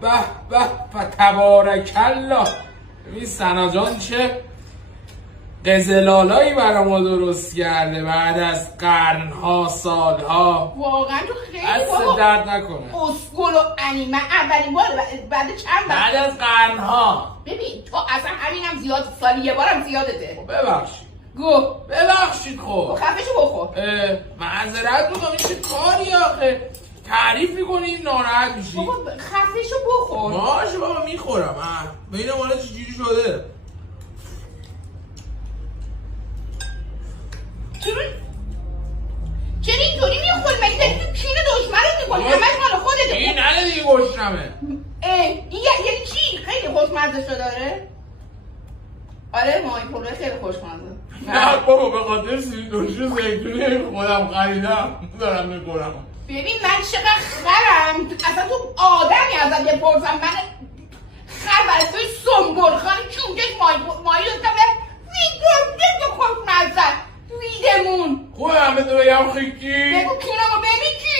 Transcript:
به تبارک الله. ببین سنا جان چه قزلالایی برای ما درست کرده بعد از قرنها سالها. واقعا تو خیلی دست درد نکنه. اسکول و انیمه اولین بار بعد چند بعد از قرنها. ببین تو اصلا همینم زیاد، سالی یه بارم زیادته. ببخشید گو ببخشید. خب خفشو بخور. معذرت میکنم، این چه کاری آخه؟ تعریف میکنی ناراحت میشی. بابا خفشو بخور. باشه بابا میخورم. ببینم حالا چجوری شده. چرا اینطوری میخوری؟ مگه داری تو کین دشمنت میکنی؟ همش مال خودته. این ننه دیگه گشنمه. این یعنی چی؟ خیلی خوشمزه شده داره؟ آره ماهی پلو خیلی خوشمزه. نه بابا به خاطر سیلدوشی زیتونی خودم خریدم دارم میکنم. ببین من چقدر خرم، اصلا تو آدمی ازت بپرسم. من خر برای توی سنبول خانه چونکش ماهی رو تبه ویدرم تو خوشمزه ویدمون. خوب همه تو بگم خیکی. بگو کینمو ببین کی.